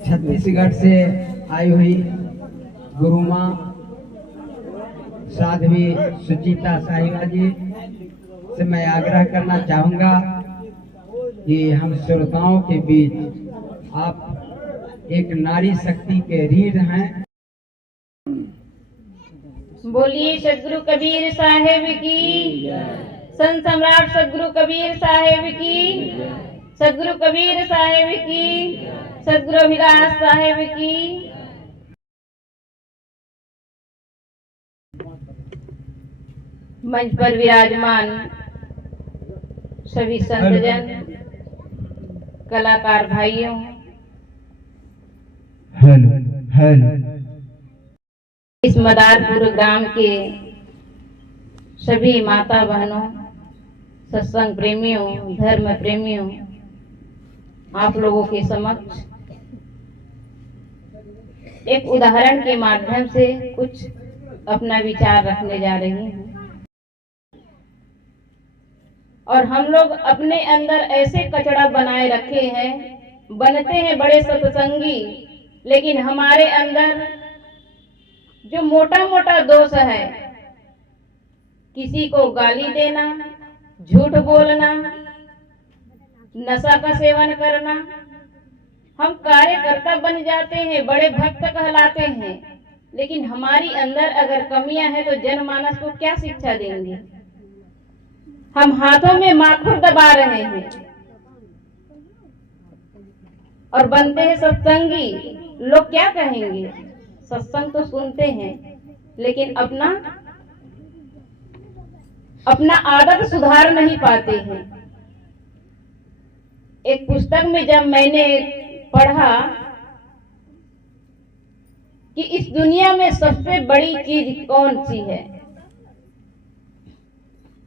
छत्तीसगढ़ से आई हुई गुरु माँ साध्वी सुचिता साहिबा जी से मैं आग्रह करना चाहूंगा कि हम श्रोताओं के बीच आप एक नारी शक्ति के रीढ़ हैं। बोलिए सदगुरु कबीर साहेब की, संत सम्राट सदगुरु कबीर साहेब की, सदगुरु कबीर साहेब की, सदगुरु अभिलाष साहेब की। मंच पर विराजमान सभी संतजन, कलाकार भाइयों, इस मदारपुर ग्राम के सभी माता बहनों, सत्संग प्रेमियों, धर्म प्रेमियों, आप लोगों के समक्ष एक उदाहरण के माध्यम से कुछ अपना विचार रखने जा रही हूँ। और हम लोग अपने अंदर ऐसे कचरा बनाए रखे हैं, बनते हैं बड़े सत्संगी, लेकिन हमारे अंदर जो मोटा मोटा दोष है, किसी को गाली देना, झूठ बोलना, नशा का सेवन करना, हम कार्यकर्ता बन जाते हैं, बड़े भक्त कहलाते हैं, लेकिन हमारी अंदर अगर कमियां हैं तो जनमानस को क्या शिक्षा देंगे। हम हाथों में माखुर दबा रहे हैं और बनते हैं सत्संगी। लोग क्या कहेंगे? सत्संग तो सुनते हैं लेकिन अपना आदत सुधार नहीं पाते हैं। एक पुस्तक में जब मैंने पढ़ा कि इस दुनिया में सबसे बड़ी चीज कौन सी है,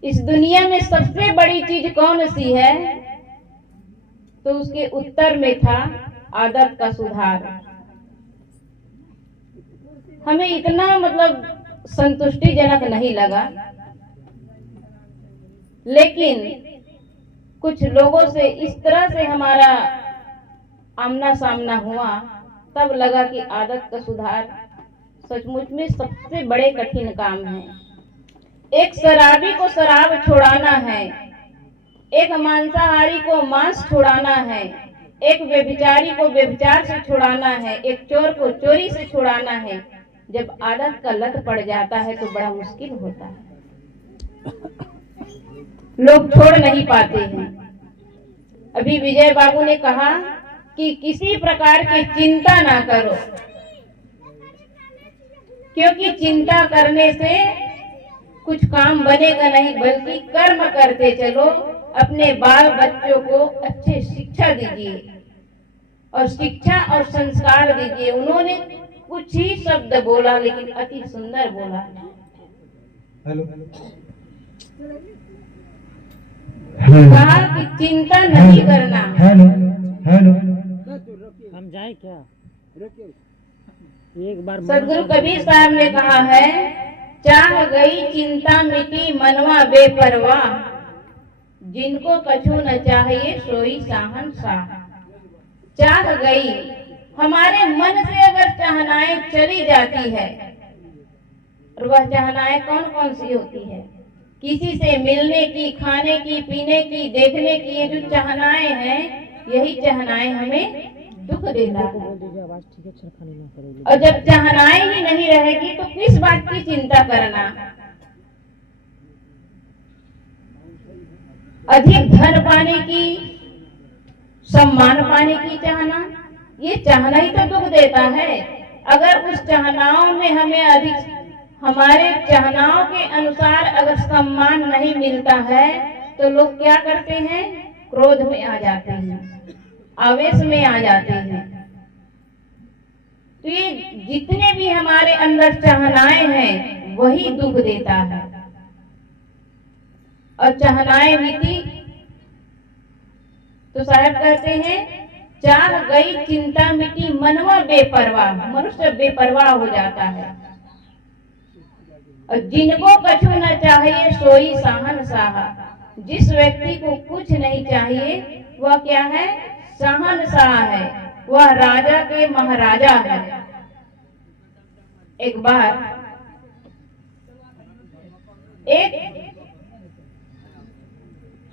इस दुनिया में सबसे बड़ी चीज कौन सी है, तो उसके उत्तर में था आदत का सुधार। हमें इतना संतुष्टिजनक नहीं लगा, लेकिन कुछ लोगों से इस तरह से हमारा आमना सामना हुआ, तब लगा कि आदत का सुधार सचमुच में सबसे बड़े कठिन काम है। एक शराबी को शराब छुड़ाना है, एक मांसाहारी को मांस छुड़ाना है, एक व्यभिचारी को व्यभिचार से छुड़ाना है, एक चोर को चोरी से छुड़ाना है। जब आदत का लत पड़ जाता है तो बड़ा मुश्किल होता है, लोग छोड़ नहीं पाते हैं। अभी विजय बाबू ने कहा कि किसी प्रकार की चिंता ना करो, क्योंकि चिंता करने से कुछ काम बनेगा नहीं, बल्कि कर्म करते चलो। अपने बाल बच्चों को अच्छे शिक्षा दीजिए और शिक्षा और संस्कार दीजिए। उन्होंने कुछ ही शब्द बोला लेकिन अति सुंदर बोला। कहा कि चिंता नहीं करना। हम जाए क्या? एक बार सदगुरु कबीर साहब ने कहा है, चाह गई चिंता मिटी मनवा बेपरवाह, जिनको कछु न चाहिए सोई शहंशाह। चाह गई, हमारे मन से अगर चाहनाएं चली जाती है, और वह चाहनाएं कौन कौन सी होती है? किसी से मिलने की, खाने की, पीने की, देखने की, ये जो चाहनाएं हैं, यही चाहनाएं हमें दुख देता है। और जब चाहनाएं ही नहीं रहेगी तो किस बात की चिंता करना? अधिक धन पाने की, सम्मान पाने की चाहना, ये चाहना ही तो दुख देता है। अगर उस चाहनाओं में हमें अधिक, हमारे चाहनाओं के अनुसार अगर सम्मान नहीं मिलता है तो लोग क्या करते हैं? क्रोध में आ जाते हैं, आवेश में आ जाते हैं। तो ये जितने भी हमारे अंदर चाहनाएं हैं वही दुख देता है। और चाहनाएं मिटी तो साहब कहते हैं, चाह गई चिंता मिटी मनवा बेपरवाह। मनुष्य बेपरवाह हो जाता है। और जिनको कछु न चाहिए सोई शहंशाह, जिस व्यक्ति को कुछ नहीं चाहिए वह क्या है? शहंशाह है। वह राजा के महाराजा है। एक बार एक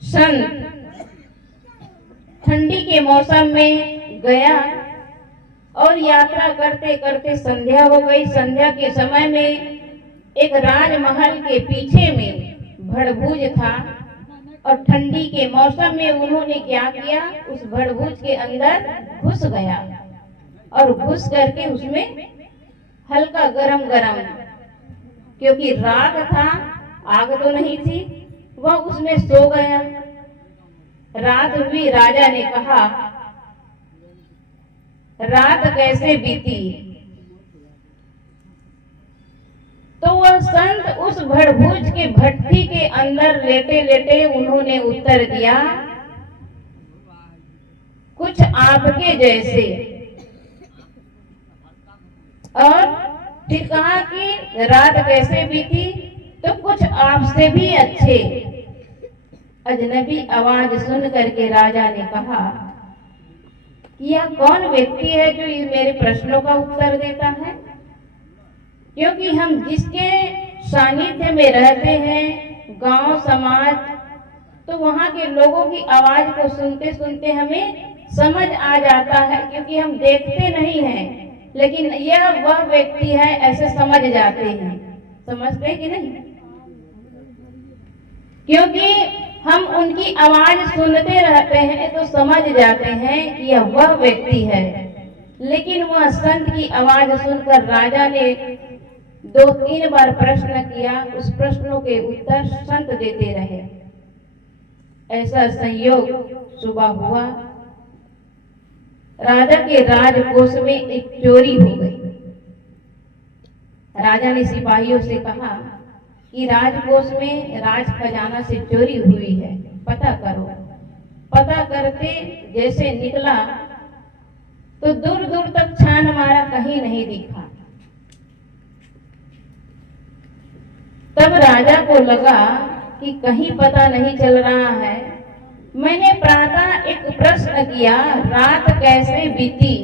संत ठंडी के मौसम में गया और यात्रा करते करते संध्या हो गई। संध्या के समय में एक राजमहल के पीछे में भड़भूज था और ठंडी के मौसम में उन्होंने क्या किया, उस भड़भूज के अंदर घुस गया और घुस करके उसमें हल्का गरम गरम, क्योंकि रात था, आग तो नहीं थी, वह उसमें सो गया। रात हुई, राजा ने कहा रात कैसे बीती? तो वह संत उस भड़भूज के भट्टी के अंदर लेटे लेटे उन्होंने उत्तर दिया, कुछ आपके जैसे। और फिर कहा कि रात कैसे बीती? तो कुछ आपसे भी अच्छे। अजनबी आवाज सुन करके राजा ने कहा कि यह कौन व्यक्ति है जो ये मेरे प्रश्नों का उत्तर देता है? क्योंकि हम जिसके सानिध्य में रहते हैं, गांव समाज, तो वहां के लोगों की आवाज को सुनते सुनते हमें समझ आ जाता है, क्योंकि हम देखते नहीं हैं, लेकिन यह वह व्यक्ति है ऐसे समझ जाते हैं। समझते हैं कि नहीं? क्योंकि हम उनकी आवाज सुनते रहते हैं तो समझ जाते हैं कि यह वह व्यक्ति है। लेकिन वह संत की आवाज सुनकर राजा ने 2-3 बार प्रश्न किया, उस प्रश्नों के उत्तर संत देते रहे। ऐसा संयोग सुबह हुआ, राजा के राजकोष में एक चोरी हो गई। राजा ने सिपाहियों से कहा कि राजकोष में राज खजाना से चोरी हुई है, पता करो। पता करते जैसे निकला तो दूर दूर तक छान मारा, कहीं नहीं दिखा। तब राजा को लगा कि कहीं पता नहीं चल रहा है। मैंने प्रातः एक प्रश्न किया, रात कैसे बीती?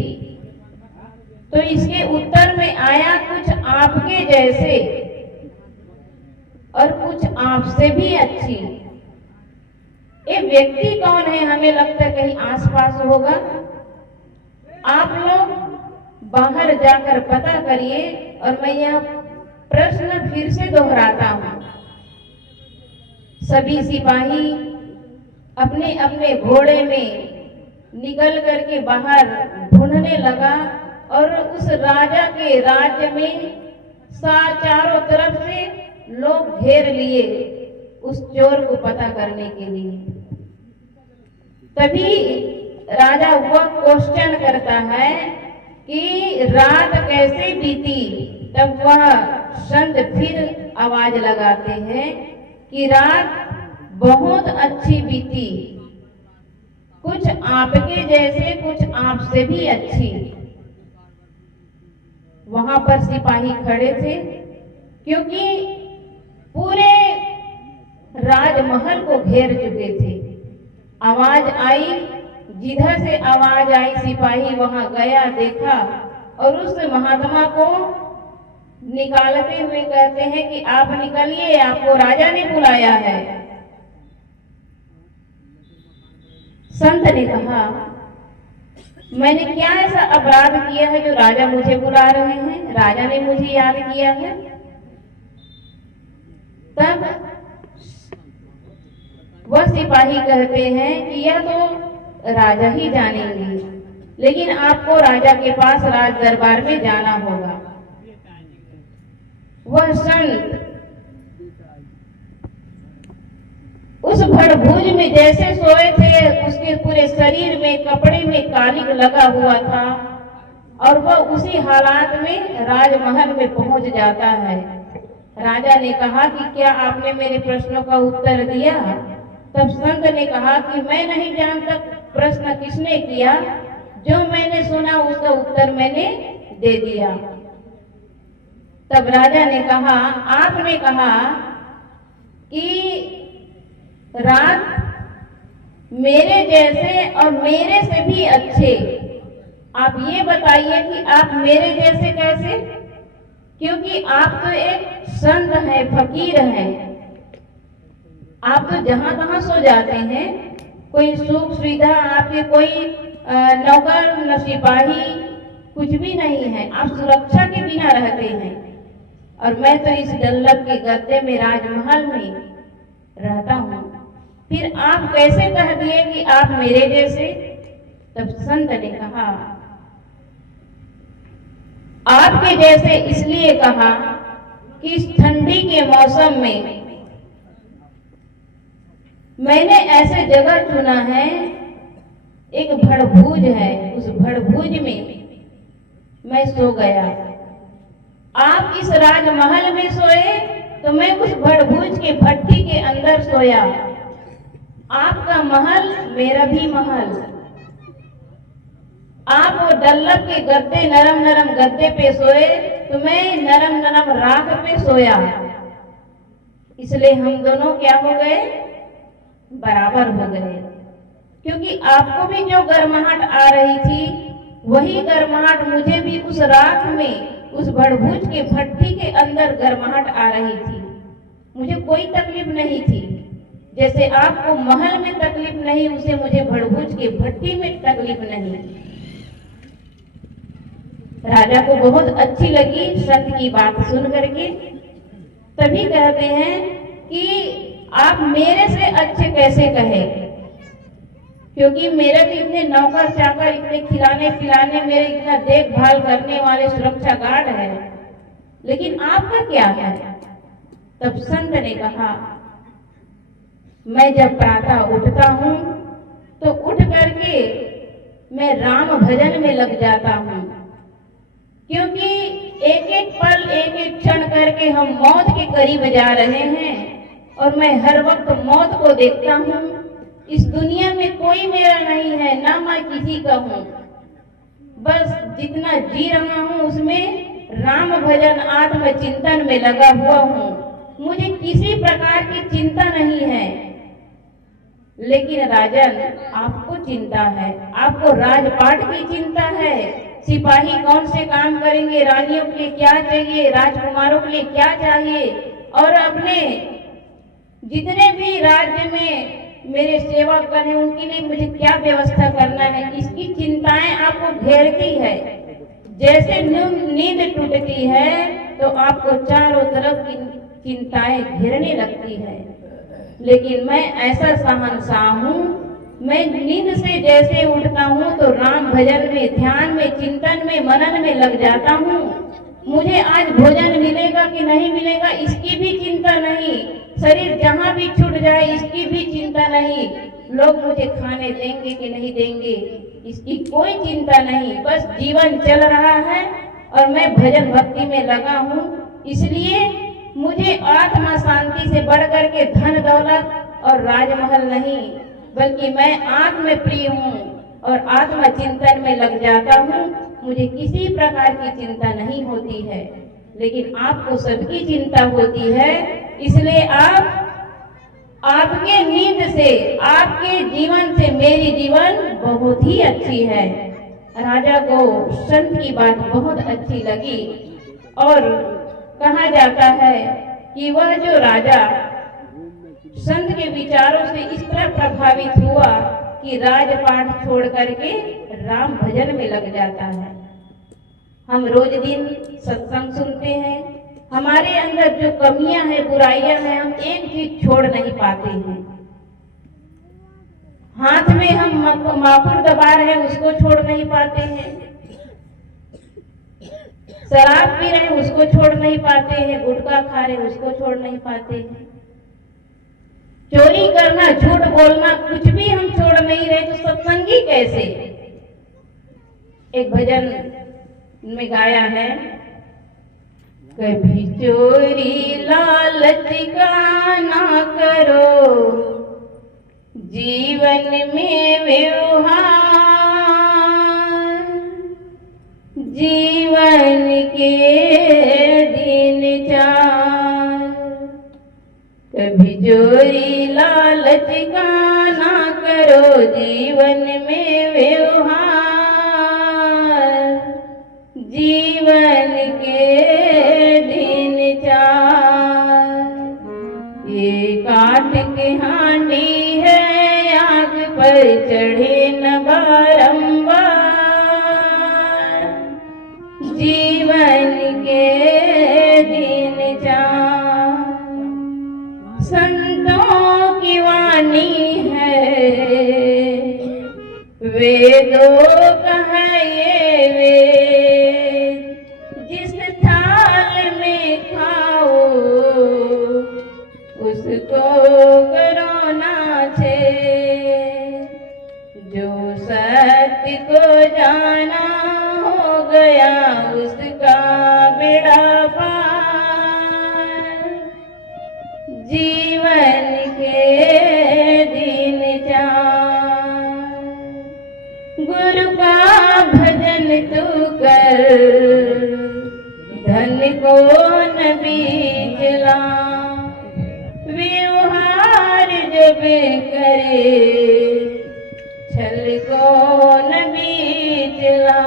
तो इसके उत्तर में आया कुछ आपके जैसे और कुछ आपसे भी अच्छी। ये व्यक्ति कौन है? हमें लगता है कहीं आसपास होगा। आप लोग बाहर जाकर पता करिए। और मैं यह प्रश्न फिर से दोहराता हूं। सभी सिपाही अपने अपने घोड़े में निकल करके बाहर ढूंढने लगा और उस राजा के राज्य में चारों तरफ से लोग घेर लिए उस चोर को पता करने के लिए। तभी राजा वह क्वेश्चन करता है कि रात कैसे बीती? तब वह संत फिर आवाज लगाते हैं कि रात बहुत अच्छी बीती, कुछ आपके जैसे कुछ आपसे भी अच्छी। वहां पर सिपाही खड़े थे, क्योंकि पूरे राजमहल को घेर चुके थे। आवाज आई, जिधर से आवाज आई सिपाही वहां गया, देखा और उस महात्मा को निकालते हुए कहते हैं कि आप निकलिए, आपको राजा ने बुलाया है। संत ने कहा, मैंने क्या ऐसा अपराध किया है जो राजा मुझे बुला रहे हैं? राजा ने मुझे याद किया है। तब वह सिपाही कहते हैं कि यह तो राजा ही जानेंगे, लेकिन आपको राजा के पास राज दरबार में जाना होगा। वह संत उस भड़भूज में जैसे सोए थे, उसके पूरे शरीर में कपड़े में कालिक लगा हुआ था और वह उसी हालात में राजमहल में पहुंच जाता है। राजा ने कहा कि क्या आपने मेरे प्रश्नों का उत्तर दिया? तब संत ने कहा कि मैं नहीं जानता प्रश्न किसने किया, जो मैंने सुना उसका उत्तर मैंने दे दिया। तब राजा ने कहा, आपने कहा कि रात मेरे जैसे और मेरे से भी अच्छे आप ये बताइए कि आप मेरे जैसे कैसे, क्योंकि आप तो एक संत हैं, फकीर हैं। आप तो जहां तहां सो जाते हैं, कोई सुख सुविधा आपके, कोई नौकर न सिपाही कुछ भी नहीं है, आप सुरक्षा के बिना रहते हैं। और मैं तो इस डल्लभ के गद्दे में राजमहल में रहता हूँ, फिर आप कैसे कह दिए कि आप मेरे जैसे? तब संत ने कहा, आपके जैसे इसलिए कहा कि इस ठंडी के मौसम में मैंने ऐसे जगह चुना है, एक भड़भूज है, उस भड़भूज में मैं सो गया। आप इस राजमहल में सोए तो मैं उस भड़भूज के भट्टी के अंदर सोया। आपका महल मेरा भी महल। आप वो डल्लभ के गद्दे, नरम नरम गद्दे पे सोए तो मैं नरम नरम राख पे सोया। इसलिए हम दोनों क्या हो गए? बराबर हो गए। क्योंकि आपको भी जो गर्माहट आ रही थी, वही गर्माहट मुझे भी उस राख में, उस भड़भूज के भट्टी के अंदर गर्माहट आ रही थी। मुझे कोई तकलीफ नहीं थी। जैसे आपको महल में तकलीफ नहीं, उसे मुझे भड़भूज के भट्टी में तकलीफ नहीं। राजा को बहुत अच्छी लगी संत की बात सुन करके। तभी कहते हैं कि आप मेरे से अच्छे कैसे कहे, क्योंकि मेरे भी इतने नौकर चाकर, इतने खिलाने पिलाने, मेरे इतना देखभाल करने वाले सुरक्षा गार्ड है, लेकिन आपका क्या है? तब संत ने कहा, मैं जब प्रातः उठता हूँ तो उठ करके मैं राम भजन में लग जाता हूँ, क्योंकि एक एक पल, एक एक क्षण करके हम मौत के करीब जा रहे हैं और मैं हर वक्त मौत को देखता हूँ। इस दुनिया में कोई मेरा नहीं है, ना मैं किसी का हूँ। बस जितना जी रहा हूँ उसमें राम भजन आत्म चिंतन में लगा हुआ हूँ। मुझे किसी प्रकार की चिंता नहीं है। लेकिन राजन, आपको चिंता है, आपको राजपाट की चिंता है। सिपाही कौन से काम करेंगे, रानियों के लिए क्या चाहिए, राजकुमारों के लिए क्या चाहिए, और अपने जितने भी राज्य में मेरे सेवकगण हैं उनके लिए मुझे क्या व्यवस्था करना है, इसकी चिंताएं आपको घेरती है। जैसे नींद टूटती है तो आपको चारों तरफ की चिंताएं घेरने लगती है। लेकिन मैं ऐसा शहंशाह हूँ, मैं नींद से जैसे उठता हूँ तो राम भजन में, ध्यान में, चिंतन में, मनन में लग जाता हूँ। मुझे आज भोजन मिलेगा कि नहीं मिलेगा इसकी भी चिंता नहीं, शरीर जहाँ भी छूट जाए इसकी भी चिंता नहीं, लोग मुझे खाने देंगे कि नहीं देंगे इसकी कोई चिंता नहीं। बस जीवन चल रहा है और मैं भजन भक्ति में लगा हूँ। इसलिए मुझे आत्मा शांति से बढ़ करके धन दौलत और राजमहल नहीं, बल्कि मैं आत्म प्रिय हूँ और आत्मा चिंतन में लग जाता हूँ। मुझे किसी प्रकार की चिंता नहीं होती है, लेकिन आपको सबकी चिंता होती है। इसलिए आपके नींद से, आपके जीवन से मेरी जीवन बहुत ही अच्छी है। राजा को संत की बात बहुत अच्छी लगी और कहा जाता है कि वह जो राजा संत के विचारों से इस तरह प्रभावित हुआ कि राजपाट छोड़ करके राम भजन में लग जाता है। हम रोज दिन सत्संग सुनते हैं, हमारे अंदर जो कमियां हैं, बुराइयां हैं, हम एक चीज छोड़ नहीं पाते हैं। हाथ में हम मापुर दबा रहे हैं, उसको छोड़ नहीं पाते हैं। शराब पी रहे हैं, उसको छोड़ नहीं पाते हैं। गुटखा खा रहे हैं, उसको छोड़ नहीं पाते हैं। चोरी करना, झूठ बोलना, कुछ भी हम छोड़ नहीं रहे, तो सत्संगी कैसे? एक भजन में गाया है, कभी चोरी लालच का ना करो, जीवन में व्यवहार, जीवन के दिन चार। कभी चोरी लालच का ना करो, जीवन में व्यवहार, वेदों का ये वेद, जिस थाल में खाओ उसको करो ना छेद। जो सत्य को जाना हो गया उसका बेड़ा पार। जीवन के दिन चार, गुरु का भजन तू कर, धन को न बीचला। व्यवहार जब करे छल को न बीचला।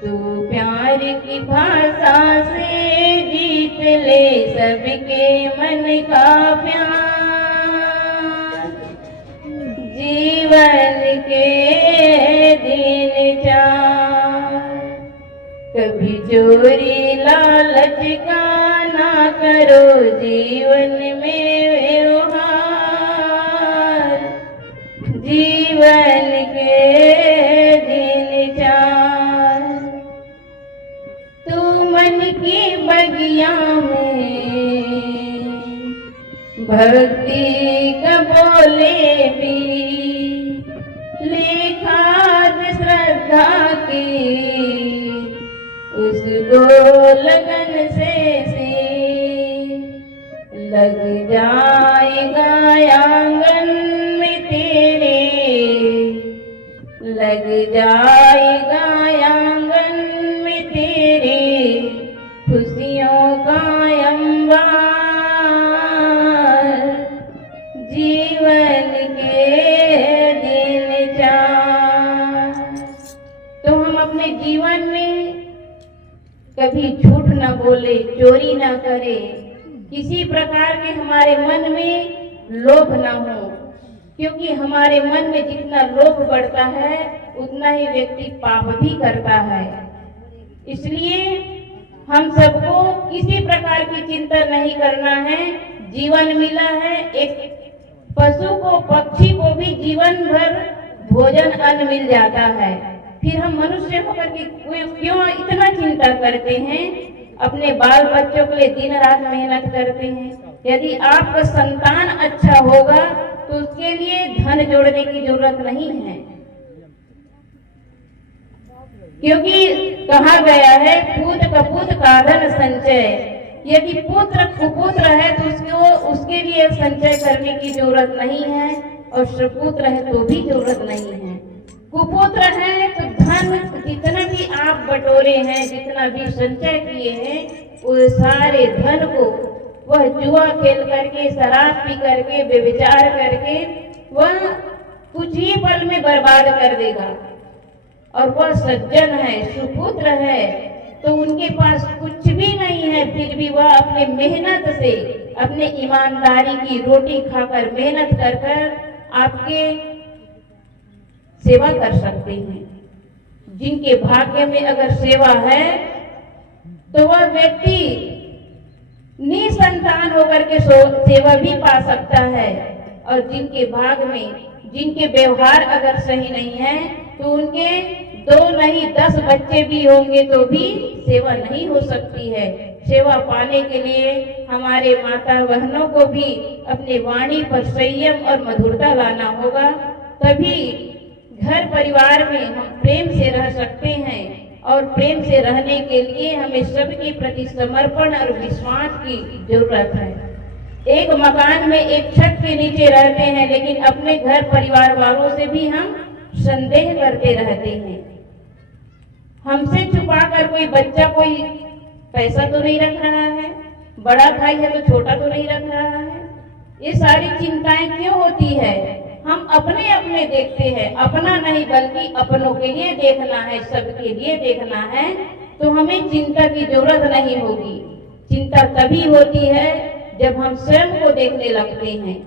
तू प्यार की भाषा से जीत ले सबके मन का प्यार। जीवन के दिन चार, कभी चोरी लालच का ना करो जीवन में व्यवहार। जीवन के दिन चार, तू मन की बगिया में भक्ति का बोले भी, लिखाद श्रद्धा की उसको लगन से लग जाएगा आंगन में तेरे। लग जाएगा आंगन में तेरे खुशियों का अंबार। जीवन के दिन चार, तो हम अपने जीवन में कभी झूठ न बोले, चोरी न करे, किसी प्रकार के हमारे मन में लोभ न हो, क्योंकि हमारे मन में जितना लोभ बढ़ता है उतना ही व्यक्ति पाप भी करता है। इसलिए हम सबको किसी प्रकार की चिंता नहीं करना है। जीवन मिला है, एक पशु को, पक्षी को भी जीवन भर भोजन अन्न मिल जाता है, फिर हम मनुष्य होकर के क्यों इतना चिंता करते हैं? अपने बाल बच्चों के लिए दिन रात मेहनत करते हैं। यदि आपका संतान अच्छा होगा तो उसके लिए धन जोड़ने की जरूरत नहीं है, क्योंकि कहा गया है पूत कपूत का धन संचय। यदि पुत्र कुपुत्र है तो उसके लिए संचय करने की जरूरत नहीं है, और सुपुत्र है तो भी जरूरत नहीं है। कुपुत्र है तो धन जितना भी आप बटोरे हैं, जितना भी संचय किए हैं, वो सारे धन को वह जुआ खेल करके, शराब पी करके, व्यभिचार करके वह कुछ ही पल में बर्बाद कर देगा। और वह सज्जन है, सुपुत्र है, तो उनके पास कुछ भी नहीं है, फिर भी वह अपने मेहनत से, अपने ईमानदारी की रोटी खाकर, मेहनत कर कर आपके सेवा कर सकते हैं। जिनके भाग्य में अगर सेवा है तो वह व्यक्ति निसंतान होकर के सेवा भी पा सकता है, और जिनके भाग में, जिनके व्यवहार अगर सही नहीं है तो उनके 2 नहीं 10 बच्चे भी होंगे तो भी सेवा नहीं हो सकती है। सेवा पाने के लिए हमारे माता बहनों को भी अपने वाणी पर संयम और मधुरता लाना होगा, तभी घर परिवार में हम प्रेम से रह सकते हैं। और प्रेम से रहने के लिए हमें सबके प्रति समर्पण और विश्वास की जरूरत है। एक मकान में एक छत के नीचे रहते हैं, लेकिन अपने घर परिवार वालों से भी हम संदेह करते रहते हैं। हमसे छुपाकर कोई बच्चा कोई पैसा तो नहीं रख रहा है, बड़ा भाई है तो छोटा तो नहीं रख रहा है। ये सारी चिंताएं क्यों होती है? हम अपने अपने देखते हैं, अपना नहीं बल्कि अपनों के लिए देखना है, सबके लिए देखना है, तो हमें चिंता की जरूरत नहीं होगी। चिंता तभी होती है जब हम स्वयं को देखने लगते हैं।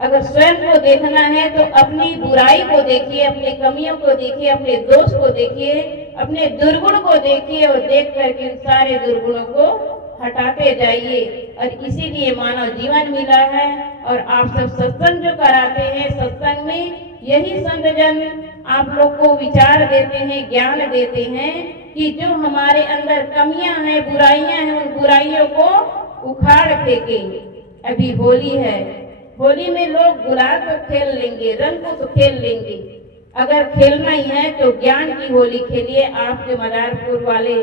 अगर स्वयं को देखना है तो अपनी बुराई को देखिए, अपनी कमियों को देखिए, अपने दोष को देखिए, अपने दुर्गुण को देखिए, और देख करके सारे दुर्गुणों को हटाते जाइए। और इसीलिए मानव जीवन मिला है। और आप सब सत्संग जो कराते हैं, सत्संग में यही संत जन आप लोग को विचार देते हैं, ज्ञान देते हैं कि जो हमारे अंदर कमियां हैं, बुराइयां हैं, उन बुराइयों को उखाड़ फेंके। अभी होली है, होली में लोग गुलाल तो खेल लेंगे, रंग को तो खेल लेंगे। अगर खेलना ही है तो ज्ञान की होली खेलिए। आपके मदारपुर वाले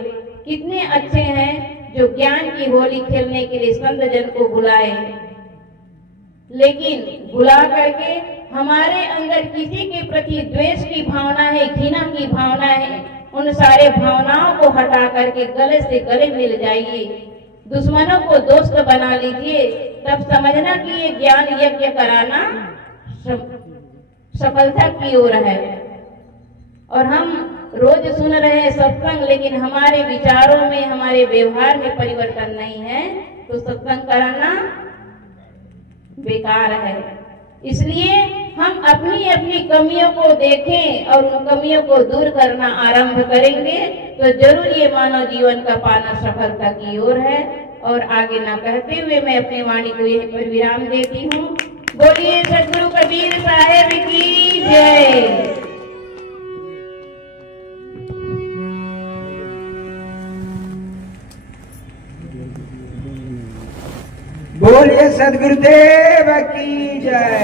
कितने अच्छे हैं जो ज्ञान की होली खेलने के लिए संत जन को बुलाए, लेकिन बुला करके हमारे अंदर किसी के प्रति द्वेष की भावना है, घृणा की भावना है, उन सारे भावनाओं को हटा करके गले से गले मिल जाइए, दुश्मनों को दोस्त बना लीजिए। तब समझना कि ये ज्ञान यज्ञ कराना सफलता की ओर है। और हम रोज सुन रहे हैं सत्संग, लेकिन हमारे विचारों में, हमारे व्यवहार में परिवर्तन नहीं है, तो सत्संग कराना बेकार है। इसलिए हम अपनी अपनी कमियों को देखें और उन कमियों को दूर करना आरंभ करेंगे तो जरूर ये मानव जीवन का पाना सफलता की ओर है। और आगे ना कहते हुए मैं अपनी वाणी को यहीं पर विराम देती हूँ। बोलिए सद्गुरु कबीर साहेब की जय। बोलिए सदगुरुदेव की जय।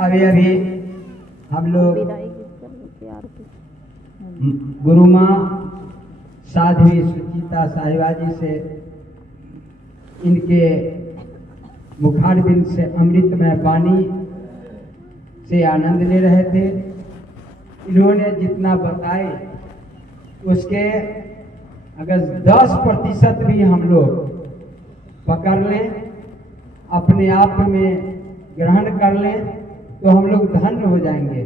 अभी हम लोग गुरु माँ साध्वी सुचिता साहिबा जी से इनके मुखारबिंद से अमृतमय वाणी से आनंद ले रहे थे। इन्होंने जितना बताए उसके अगर 10% भी हम लोग पकड़ लें, अपने आप में ग्रहण कर लें, तो हम लोग धन्य हो जाएंगे।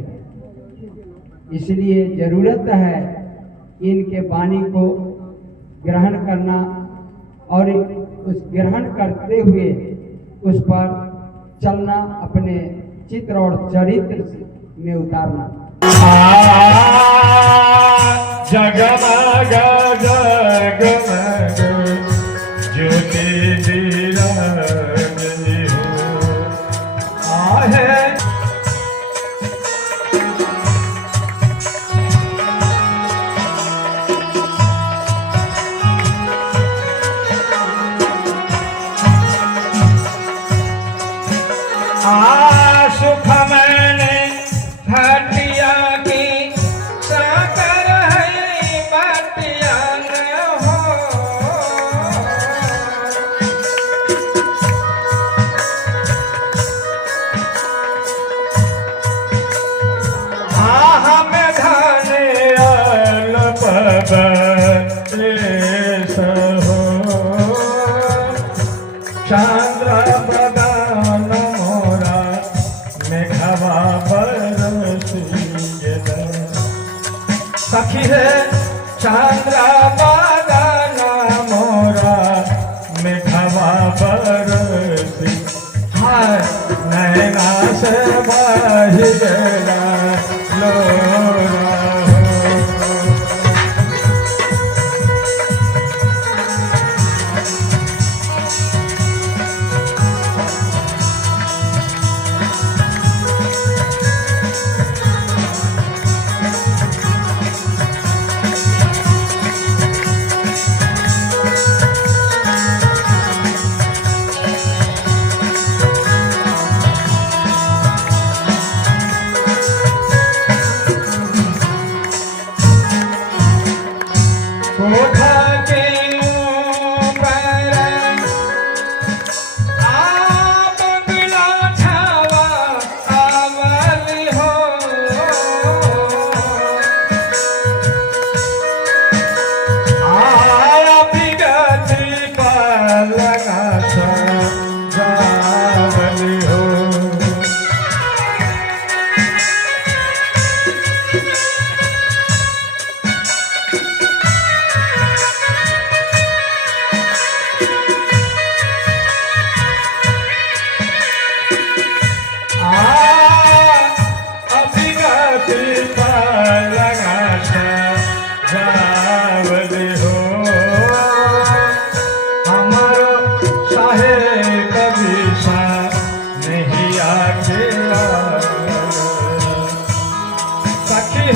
इसलिए जरूरत है इनके वाणी को ग्रहण करना और उस ग्रहण करते हुए उस पर चलना, अपने चित्र और चरित्र में उतारना। जगमग जगमग ज्योति बिराजनी हो आहे। सुख मैंने घटिया की साकर है बटिया न हो। हमें धने अल्प बलेस हो। चंद्र बदन मोरा मेघवा बरसिए सखी है। चंद्र बदन मोरा मेघवा बरसी हाय नैना से बह गया लोरा।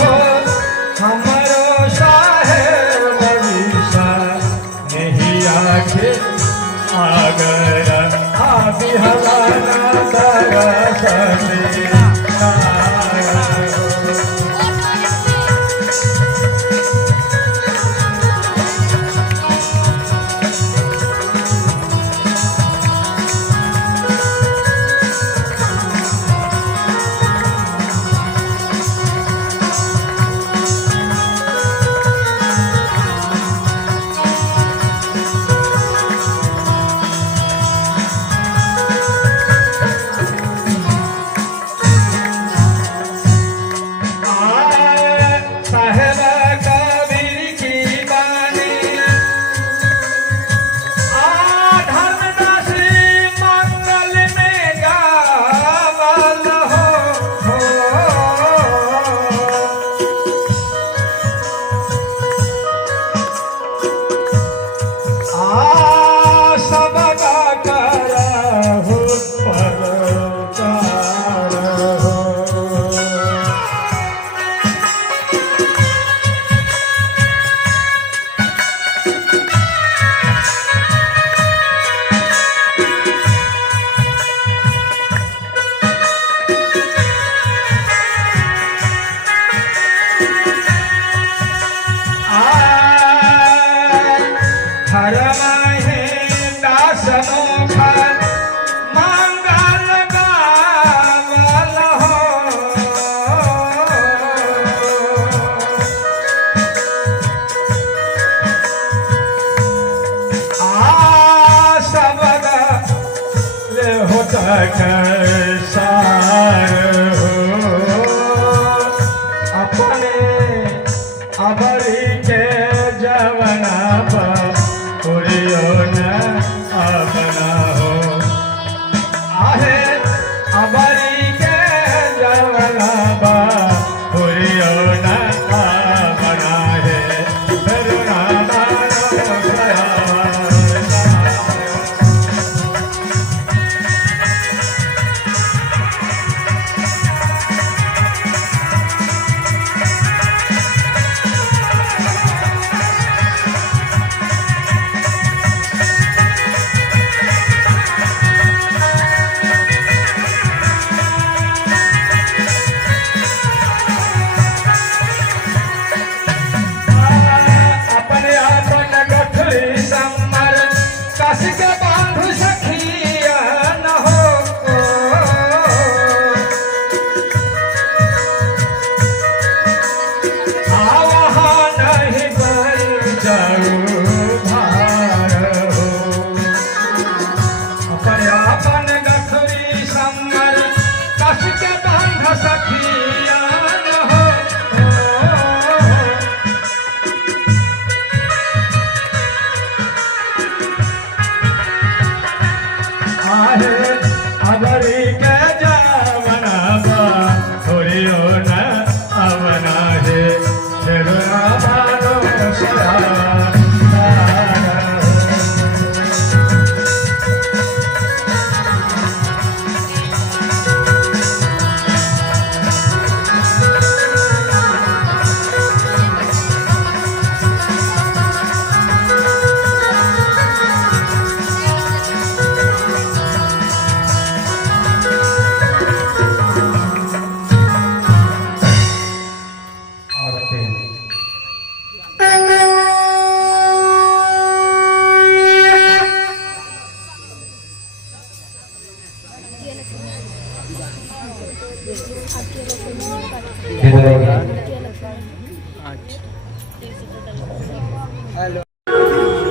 हो हमारो साहेब बगीचा नहीं आके आगर आदि हवाना सरस्वती अपने अबरी के जवना पर पुरियो न अपना हो आहे अबरी के जवना पर पुरियो न अपना है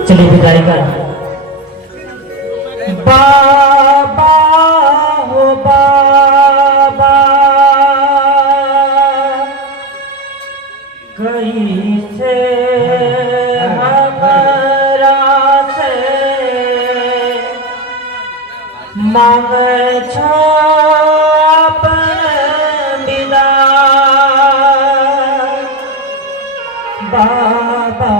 चलिए विदाई कर बाबा हो बाबा कैसे हमरा से मांग बाबा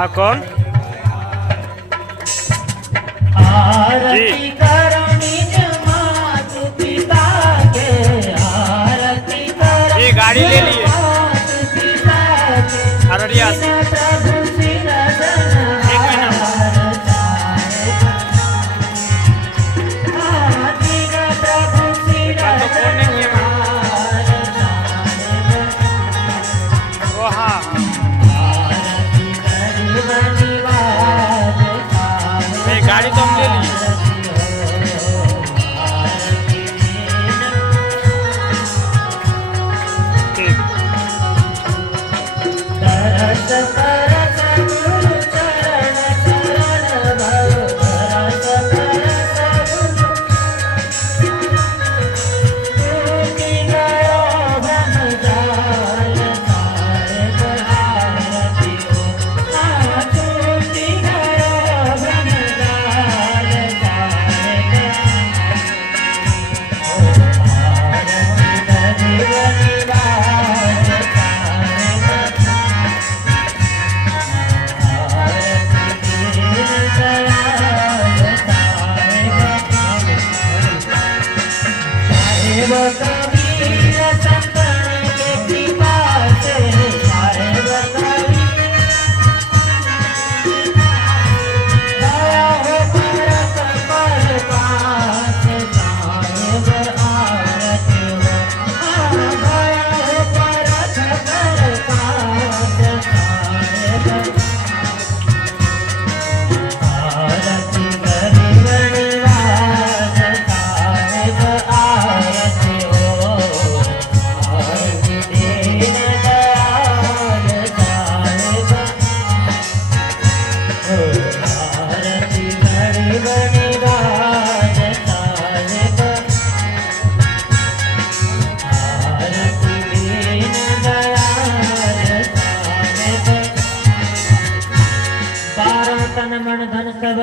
हाँ कौन आरती करो निज मात पिता के, आरती करो ये गाड़ी ले लिए मात पिता के, अररिया से। प्रभु सिरजन एक महीना प्रभु कल तो फोन नहीं किया मैं। वो हाँ ये गाड़ी तो हम ले लिए। ठीक तन मन धन सब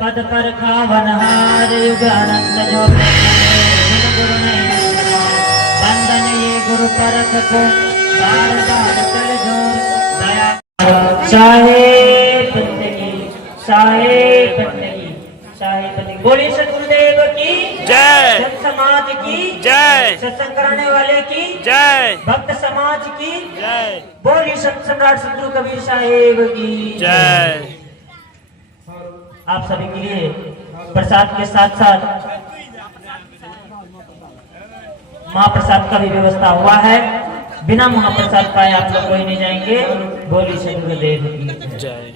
पद पर खावनहार युग अनंत जो गुरु नहीं बंधन ये गुरु परख को बार बार कर जो दया साहेब बंदगी साहेब बंदगी साहेब बंदगी। बोलिए सतगुरुदेव की जय। सत समाज की जय। सत्संग कराने वाले की जय। भक्त समाज की जय। बोलिए सत सम्राट सतगुरु कबीर साहेब की जय। आप सभी के लिए प्रसाद के साथ साथ महाप्रसाद का भी व्यवस्था हुआ है। बिना महाप्रसाद पाए आप लोग कोई नहीं जाएंगे। बोलिए सतगुरुदेव की जय।